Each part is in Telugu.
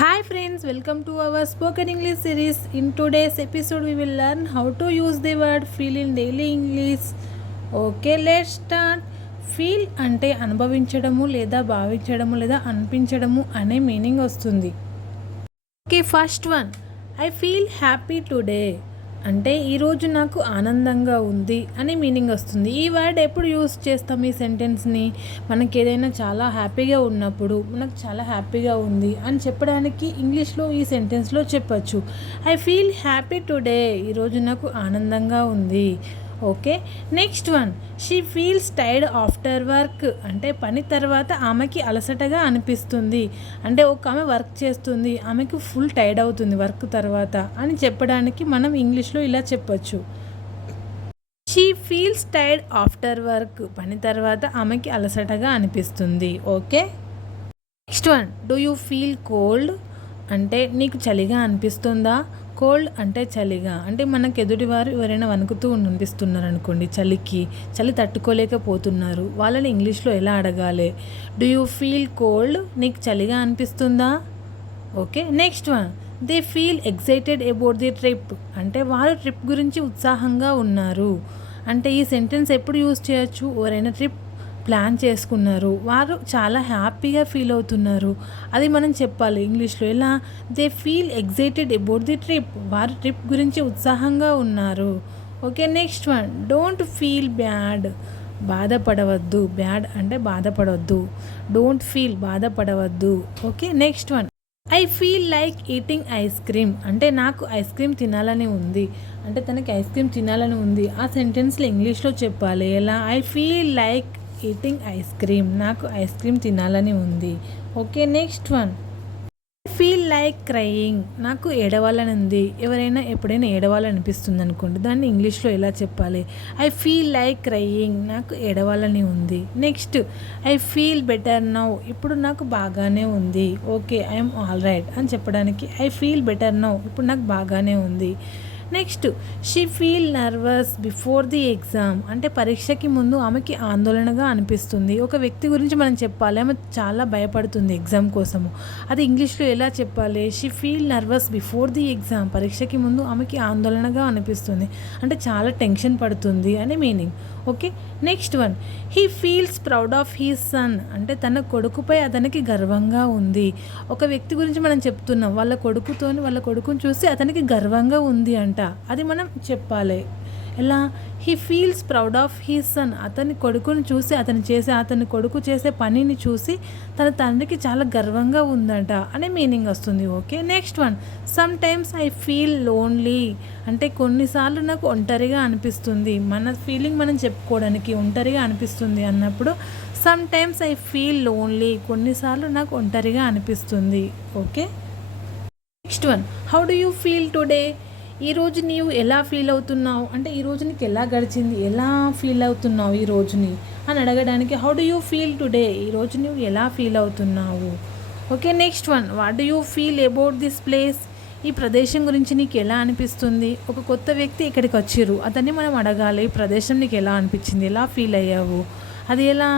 Hi friends, welcome to our spoken English series. In today's episode, we will learn how to use the word feel in daily English. Okay, let's start. Feel అంటే అనుభవించడము లేదా భావించడము లేదా అనిపించడము అనే మీనింగ్ వస్తుంది. Okay, first one, I feel happy today అంటే ఈరోజు నాకు ఆనందంగా ఉంది అని మీనింగ్ వస్తుంది. ఈ వర్డ్ ఎప్పుడు యూస్ చేస్తాం ఈ సెంటెన్స్ని? మనకి ఏదైనా చాలా హ్యాపీగా ఉన్నప్పుడు మనకు చాలా హ్యాపీగా ఉంది అని చెప్పడానికి ఇంగ్లీష్లో ఈ సెంటెన్స్లో చెప్పచ్చు. ఐ ఫీల్ హ్యాపీ టుడే, ఈరోజు నాకు ఆనందంగా ఉంది. Okay, next one, she feels tired after work అంటే పని తర్వాత ఆమెకి అలసటగా అనిపిస్తుంది. అంటే ఒక ఆమె వర్క్ చేస్తుంది, ఆమెకు ఫుల్ టైర్డ్ అవుతుంది వర్క్ తర్వాత అని చెప్పడానికి మనం ఇంగ్లీష్లో ఇలా చెప్పచ్చు. She feels tired after work, పని తర్వాత ఆమెకి అలసటగా అనిపిస్తుంది. Okay, next one, do you feel cold అంటే నీకు చలిగా అనిపిస్తుందా? కోల్డ్ అంటే చలిగా, అంటే మనకు ఎదుటివారు ఎవరైనా వణుకుతూ అనిపిస్తున్నారు అనుకోండి, చలి తట్టుకోలేకపోతున్నారు, వాళ్ళని ఇంగ్లీష్లో ఎలా అడగాలి? డూ యూ ఫీల్ కోల్డ్, నీకు చలిగా అనిపిస్తుందా? Okay, next one, they feel excited about the trip అంటే వారు ట్రిప్ గురించి ఉత్సాహంగా ఉన్నారు. అంటే ఈ సెంటెన్స్ ఎప్పుడు యూజ్ చేయొచ్చు? ఎవరైనా ట్రిప్ ప్లాన్ చేసుకున్నారు, వారు చాలా హ్యాపీగా ఫీల్ అవుతున్నారు, అది మనం చెప్పాలి ఇంగ్లీష్లో ఎలా? They feel excited about the trip, వారు ట్రిప్ గురించి ఉత్సాహంగా ఉన్నారు. Okay, next one, don't feel bad బాధపడవద్దు, బ్యాడ్ అంటే బాధపడవద్దు, డోంట్ ఫీల్ బాధపడవద్దు. Okay, next one, I feel like eating ice cream అంటే నాకు ఐస్ క్రీమ్ తినాలని ఉంది, అంటే తనకి ఐస్ క్రీమ్ తినాలని ఉంది. ఆ సెంటెన్స్లో ఇంగ్లీష్లో చెప్పాలి ఎలా? I feel like eating ice cream, నాకు ఐస్ క్రీమ్ తినాలని ఉంది. Okay, next one, I feel like crying నాకు ఏడవాలని ఉంది. ఎవరైనా ఎప్పుడైనా ఏడవాలనిపిస్తుంది అనుకోండి, దాన్ని ఇంగ్లీష్లో ఎలా చెప్పాలి? ఐ ఫీల్ లైక్ క్రయింగ్, నాకు ఏడవాలని ఉంది. Next, I feel better now ఇప్పుడు నాకు బాగానే ఉంది. ఓకే, ఐఎమ్ ఆల్ రైట్ అని చెప్పడానికి ఐ ఫీల్ బెటర్ నౌ, ఇప్పుడు నాకు బాగానే ఉంది. Next, she feel nervous before the exam అంటే పరీక్షకి ముందు ఆమెకి ఆందోళనగా అనిపిస్తుంది. ఒక వ్యక్తి గురించి మనం చెప్పాలి, ఆమె చాలా భయపడుతుంది ఎగ్జామ్ కోసము, అది ఇంగ్లీష్లో ఎలా చెప్పాలి? She feel nervous before the exam, పరీక్షకి ముందు ఆమెకి ఆందోళనగా అనిపిస్తుంది, అంటే చాలా టెన్షన్ పడుతుంది అని meaning. Okay, next one, he feels proud of his son అంటే తన కొడుకుపై అతనికి గర్వంగా ఉంది. ఒక వ్యక్తి గురించి మనం చెప్తున్నాం, వాళ్ళ కొడుకుని చూసి అతనికి గర్వంగా ఉంది అంట, అది మనం చెప్పాలి ఎలా? He feels proud of his son, అతని కొడుకుని చూసి అతని కొడుకు చేసే పనిని చూసి తన తండ్రికి చాలా గర్వంగా ఉందంట అనే మీనింగ్ వస్తుంది. Okay, next one, sometimes I feel lonely అంటే కొన్నిసార్లు నాకు ఒంటరిగా అనిపిస్తుంది. మన ఫీలింగ్ మనం చెప్పుకోవడానికి ఒంటరిగా అనిపిస్తుంది అన్నప్పుడు some times I feel lonely, కొన్నిసార్లు నాకు ఒంటరిగా అనిపిస్తుంది. Okay, next one, how do you feel today ఈరోజు నీవు ఎలా ఫీల్ అవుతున్నావు అంటే ఈరోజు నీకు ఎలా గడిచింది, ఎలా ఫీల్ అవుతున్నావు ఈ రోజుని అని అడగడానికి how do you feel today, ఈరోజు నువ్వు ఎలా ఫీల్ అవుతున్నావు. Okay, next one, what do you feel about this place ఈ ప్రదేశం గురించి నీకు ఎలా అనిపిస్తుంది? ఒక కొత్త వ్యక్తి ఇక్కడికి వచ్చిర్రు, అతన్ని మనం అడగాలి ఈ ప్రదేశం నీకు ఎలా అనిపించింది, ఎలా ఫీల్ అయ్యావు, అది ఎలా?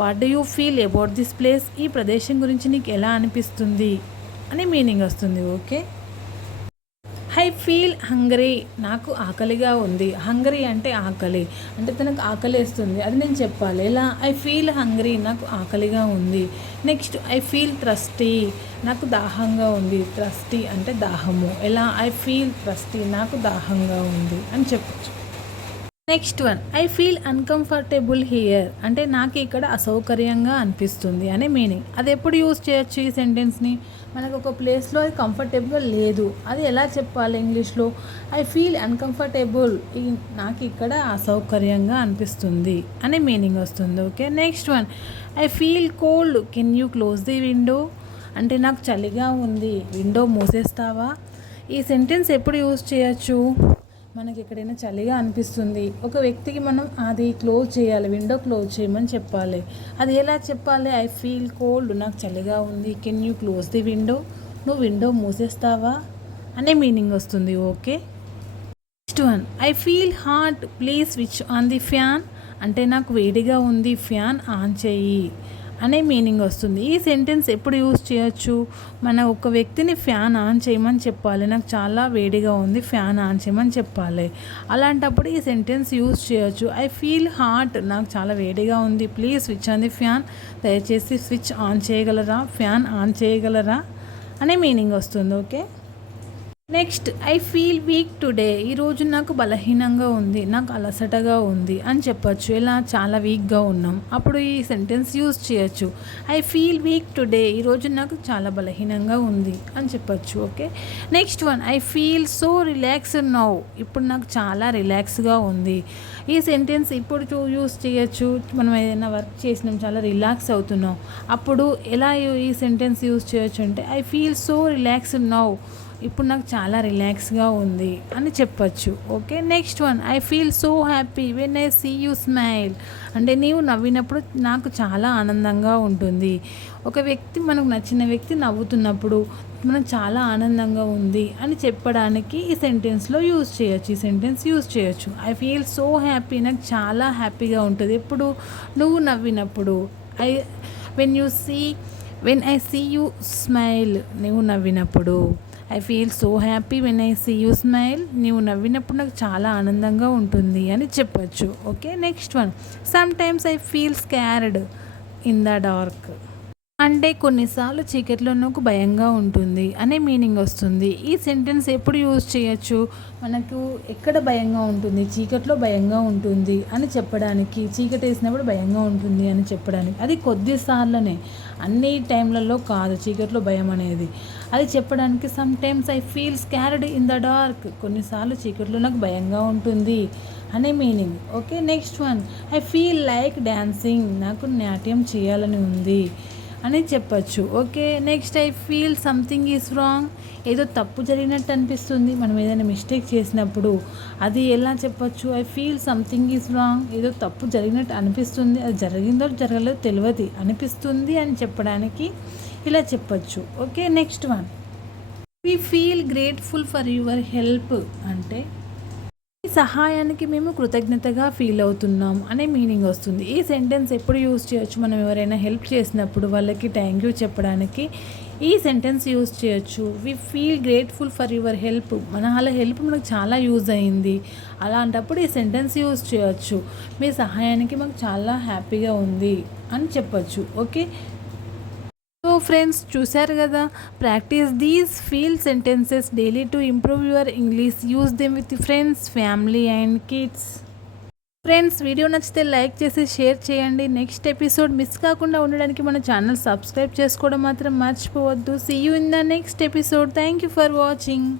What do you feel about this place ఈ ప్రదేశం గురించి నీకు ఎలా అనిపిస్తుంది అని మీనింగ్ వస్తుంది. ఓకే, ఐ ఫీల్ హంగ్రీ నాకు ఆకలిగా ఉంది. హంగ్రీ అంటే ఆకలి, అంటే తనకు ఆకలిస్తుంది, అది నేను చెప్పాలి ఎలా? ఐ ఫీల్ హంగ్రీ నాకు ఆకలిగా ఉంది. నెక్స్ట్, ఐ ఫీల్ థ్రస్టీ నాకు దాహంగా ఉంది. థ్రస్టీ అంటే దాహము, ఎలా? ఐ ఫీల్ థ్రస్టీ నాకు దాహంగా ఉంది అని చెప్పచ్చు. Next one, I feel uncomfortable here అంటే నాకు ఇక్కడ అసౌకర్యంగా అనిపిస్తుంది అనే మీనింగ్. అది ఎప్పుడు యూజ్ చేయొచ్చు ఈ సెంటెన్స్ని? మనకు ఒక ప్లేస్లో అది కంఫర్టబుల్గా లేదు, అది ఎలా చెప్పాలి ఇంగ్లీష్లో? ఐ ఫీల్ అన్కంఫర్టబుల్, నాకు ఇక్కడ అసౌకర్యంగా అనిపిస్తుంది అనే మీనింగ్ వస్తుంది. Okay, next one, I feel cold can you close the window అంటే నాకు చలిగా ఉంది, విండో మూసేస్తావా? ఈ సెంటెన్స్ ఎప్పుడు యూజ్ చేయొచ్చు? మనకి ఎక్కడైనా చలిగా అనిపిస్తుంది, ఒక వ్యక్తికి మనం అది క్లోజ్ చేయాలి, విండో క్లోజ్ చేయమని చెప్పాలి, అది ఎలా చెప్పాలి? ఐ ఫీల్ కోల్డ్ నాకు చలిగా ఉంది, can you close the window నువ్వు విండో మూసేస్తావా అనే మీనింగ్ వస్తుంది. Okay, next one, I feel hot please switch on the fan అంటే నాకు వేడిగా ఉంది, ఫ్యాన్ ఆన్ చెయ్యి అనే మీనింగ్ వస్తుంది. ఈ సెంటెన్స్ ఎప్పుడు యూజ్ చేయొచ్చు? మన ఒక వ్యక్తిని ఫ్యాన్ ఆన్ చేయమని చెప్పాలి. నాకు చాలా వేడిగా ఉంది, ఫ్యాన్ ఆన్ చేయమని చెప్పాలి. అలాంటప్పుడు ఈ సెంటెన్స్ యూజ్ చేయొచ్చు. ఐ ఫీల్ హాట్, నాకు చాలా వేడిగా ఉంది, please switch on the fan, దయచేసి స్విచ్ ఆన్ చేయగలరా, ఫ్యాన్ ఆన్ చేయగలరా అనే మీనింగ్ వస్తుంది. Okay, next I feel week today, ఈరోజు నాకు బలహీనంగా ఉంది, నాకు అలసటగా ఉంది అని చెప్పొచ్చు. ఇలా చాలా వీక్గా ఉన్నాం, అప్పుడు ఈ సెంటెన్స్ యూజ్ చేయొచ్చు. ఐ ఫీల్ వీక్ టుడే, ఈరోజు నాకు చాలా బలహీనంగా ఉంది అని చెప్పొచ్చు. Okay, next one I feel so relaxed now, ఇప్పుడు నాకు చాలా రిలాక్స్గా ఉంది. ఈ సెంటెన్స్ ఇప్పుడు యూజ్ చేయొచ్చు. మనం ఏదైనా వర్క్ చేసినాం, చాలా రిలాక్స్ అవుతున్నాం, అప్పుడు ఎలా ఈ సెంటెన్స్ యూజ్ చేయొచ్చు అంటే I feel so relaxed now, ఇప్పుడు నాకు చాలా రిలాక్స్గా ఉంది అని చెప్పచ్చు. Okay, next one I feel so happy when I see you smile, అంటే నీవు నవ్వినప్పుడు నాకు చాలా ఆనందంగా ఉంటుంది. ఒక వ్యక్తి, మనకు నచ్చిన వ్యక్తి నవ్వుతున్నప్పుడు మనకు చాలా ఆనందంగా ఉంది అని చెప్పడానికి ఈ సెంటెన్స్లో యూజ్ చేయొచ్చు. ఈ సెంటెన్స్ యూజ్ చేయొచ్చు. ఐ ఫీల్ సో హ్యాపీ, నాకు చాలా హ్యాపీగా ఉంటుంది ఎప్పుడు, నువ్వు నవ్వినప్పుడు. I when I see you smile, నువ్వు నవ్వినప్పుడు. I feel so happy when I see you smile, నీవు నవ్వినప్పుడు నాకు చాలా ఆనందంగా ఉంటుంది అని చెప్పచ్చు. Okay, next one sometimes I feel scared in the dark, అంటే కొన్నిసార్లు చీకట్లో నాకు భయంగా ఉంటుంది అనే మీనింగ్ వస్తుంది. ఈ సెంటెన్స్ ఎప్పుడు యూజ్ చేయొచ్చు? మనకు ఎక్కడ భయంగా ఉంటుంది, చీకట్లో భయంగా ఉంటుంది అని చెప్పడానికి, చీకటి వేసినప్పుడు భయంగా ఉంటుంది అని చెప్పడానికి. అది కొద్దిసార్లనే, అన్ని టైంలలో కాదు చీకట్లో భయం అనేది. అది చెప్పడానికి some times I feel scared in the dark, కొన్నిసార్లు చీకట్లో నాకు భయంగా ఉంటుంది అనే meaning. Okay, next one I feel like dancing, నాకు నాట్యం చేయాలని ఉంది అని చెప్పచ్చు. Okay, next I feel something is wrong, ఏదో తప్పు జరిగినట్టు అనిపిస్తుంది. మనం ఏదైనా మిస్టేక్ చేసినప్పుడు అది ఎలా చెప్పచ్చు? I feel something is wrong, ఏదో తప్పు జరిగినట్టు అనిపిస్తుంది, అది జరిగిందో జరగలేదో తెలియదు అనిపిస్తుంది అని చెప్పడానికి ఇలా చెప్పచ్చు. Okay, next one we feel grateful for your help, అంటే ఈ సహాయానికి మేము కృతజ్ఞతగా ఫీల్ అవుతున్నాం అనే మీనింగ్ వస్తుంది. ఈ సెంటెన్స్ ఎప్పుడు యూజ్ చేయొచ్చు? మనం ఎవరైనా హెల్ప్ చేసినప్పుడు వాళ్ళకి థ్యాంక్ యూ చెప్పడానికి ఈ సెంటెన్స్ యూజ్ చేయొచ్చు. We feel grateful for your help, వాళ్ళ హెల్ప్ మనకు చాలా యూజ్ అయింది, అలాంటప్పుడు ఈ సెంటెన్స్ యూజ్ చేయొచ్చు. మీ సహాయానికి మాకు చాలా హ్యాపీగా ఉంది అని చెప్పొచ్చు. ఓకే, సో ఫ్రెండ్స్, చూశారు కదా, practise these feel sentences daily to improve your English. Use them with friends, family and kids. Friends, video నచ్చితే లైక్ చేసి షేర్ చేయండి. నెక్స్ట్ ఎపిసోడ్ మిస్ కాకుండా ఉండడానికి మన ఛానల్ సబ్స్క్రైబ్ చేసుకోవడం మాత్రం మర్చిపోవద్దు. See you in the next episode. Thank you for watching.